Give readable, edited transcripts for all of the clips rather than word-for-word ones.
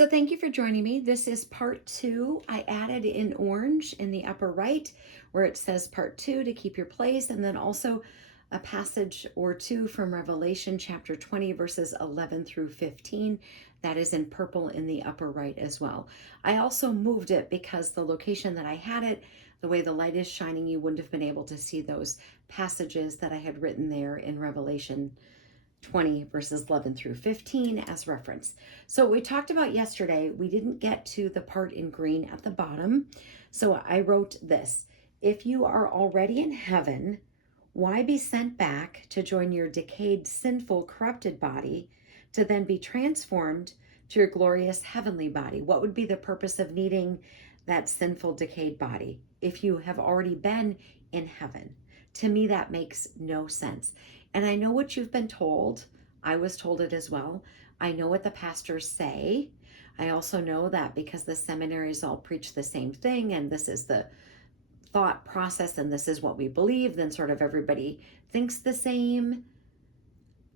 So thank you for joining me. This is part two. I added in orange in the upper right where it says part two to keep your place, and then also a passage or two from Revelation chapter 20, verses 11 through 15. That is in purple in the upper right as well. I also moved it because the location that I had it, the way the light is shining, you wouldn't have been able to see those passages that I had written there in Revelation 20 verses 11 through 15 as reference. So we talked about yesterday, we didn't get to the part in green at the bottom. So I wrote this: if you are already in heaven, why be sent back to join your decayed, sinful, corrupted body to then be transformed to your glorious heavenly body? What would be the purpose of needing that sinful, decayed body if you have already been in heaven? To me, that makes no sense. And I know what you've been told. I was told it as well. I know what the pastors say. I also know that because the seminaries all preach the same thing, and this is the thought process, and this is what we believe, then sort of everybody thinks the same.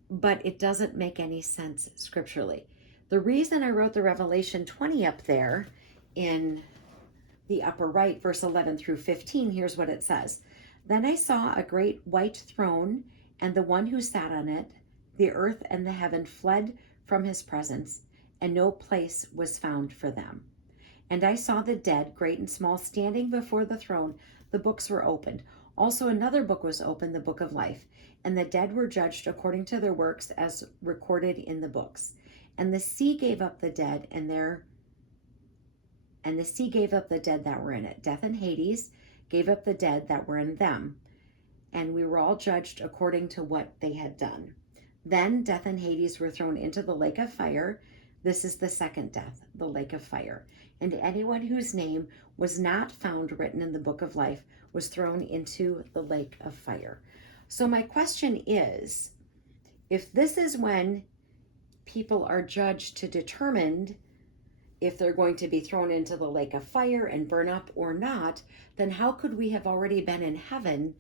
But it doesn't make any sense scripturally. The reason I wrote the Revelation 20 up there in the upper right, verse 11 through 15, here's what it says. Then I saw a great white throne, and the one who sat on it. The earth and the heaven fled from his presence, and no place was found for them. And I saw the dead, great and small, standing before the throne. The books were opened. Also another book was opened, the book of life. And the dead were judged according to their works as recorded in the books. And the sea gave up the dead, and the sea gave up the dead that were in it. Death and Hades gave up the dead that were in them. And we were all judged according to what they had done. Then death and Hades were thrown into the lake of fire. This is the second death, the lake of fire. And anyone whose name was not found written in the book of life was thrown into the lake of fire. So my question is, if this is when people are judged to determine if they're going to be thrown into the lake of fire and burn up or not, then how could we have already been in heaven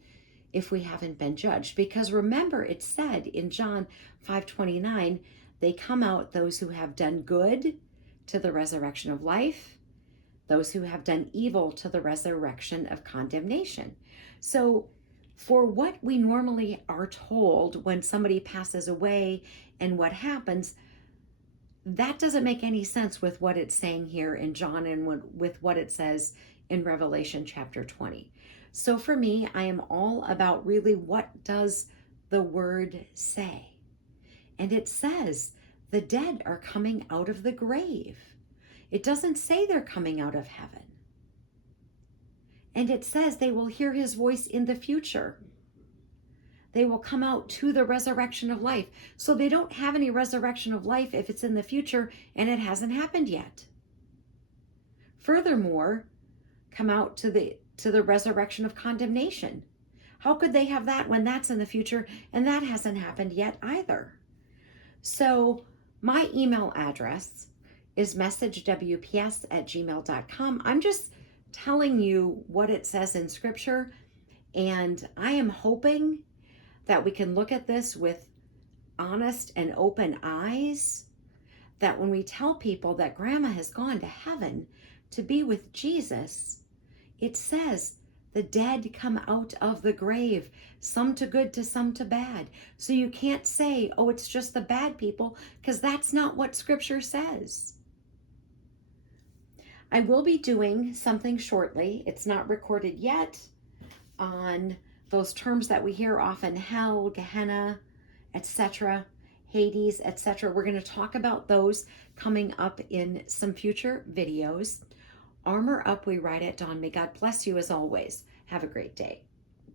if we haven't been judged? Because remember, it said in John 5:29, they come out, those who have done good to the resurrection of life, those who have done evil to the resurrection of condemnation. So for what we normally are told when somebody passes away and what happens, that doesn't make any sense with what it's saying here in John and with what it says in Revelation chapter 20. So for me, I am all about really, what does the word say? And it says the dead are coming out of the grave. It doesn't say they're coming out of heaven. And it says they will hear his voice in the future. They will come out to the resurrection of life. So they don't have any resurrection of life if it's in the future and it hasn't happened yet. Furthermore, come out to the resurrection of condemnation. How could they have that when that's in the future and that hasn't happened yet either? So my email address is messagewps@gmail.com. I'm just telling you what it says in scripture, and I am hoping that we can look at this with honest and open eyes, that when we tell people that grandma has gone to heaven to be with Jesus, it says the dead come out of the grave, some to good, to some to bad. So you can't say, oh, it's just the bad people, because that's not what scripture says. I will be doing something shortly. It's not recorded yet, on those terms that we hear often: hell, Gehenna, etc., Hades, etc. We're going to talk about those coming up in some future videos. Armor up, we ride at dawn. May God bless you as always. Have a great day.